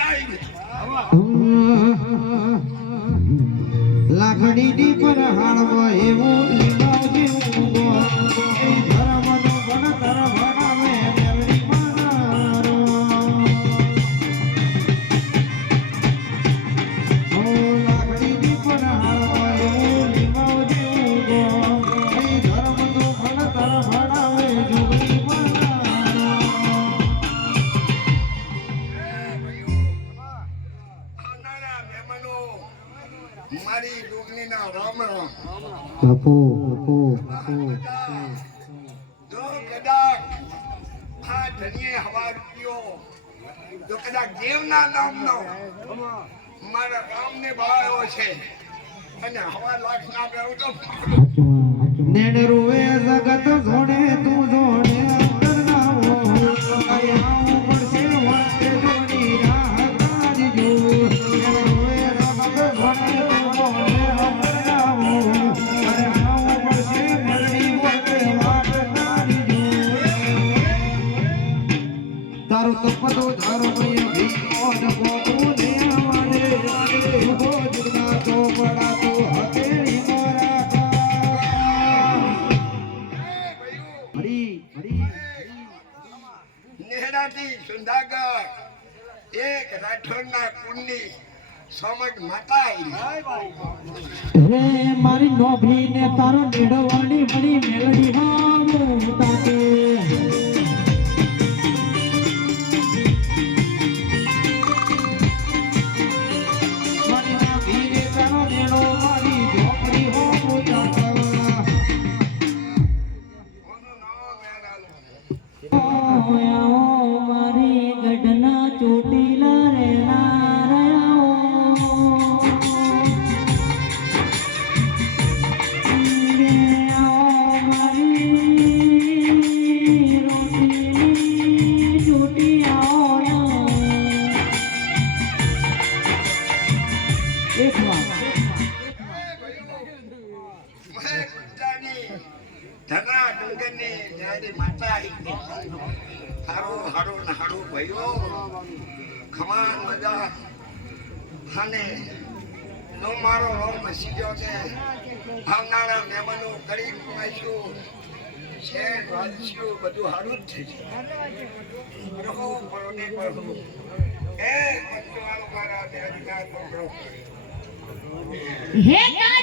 આવી લાકડીની પર હાડવો એવું જેવું મારી ડુંગળીના રામ રામ. બાપુ બાપુ બાપુ. જો કદાચ આ ધણીએ હવા રૂપિયો જો કદાચ દેવના નામનો મારા રામને બળાયો છે અને હવા લાખ ના ગયો તો નેડરુએ તારું તપતો ધારો પ્રિય ભીમોન જપો તું જુગો જુગના તો બડા તો હથેળી મોરા હરી હરી નેહડાથી સુંદાગર એક રાઠોડના કુંડની સમજ માતા હે મારી નોભી ને તારો નેડવાની મણી મેલડી na na ધના ડુંગરની માતા હારું હારું ને ભયો ખમાન બધા અને નો મારો રોમ ગયો છે. આવનારા મહેમાનો કરી કમાઈશું શેર બધું હારું જ થઈ એ હે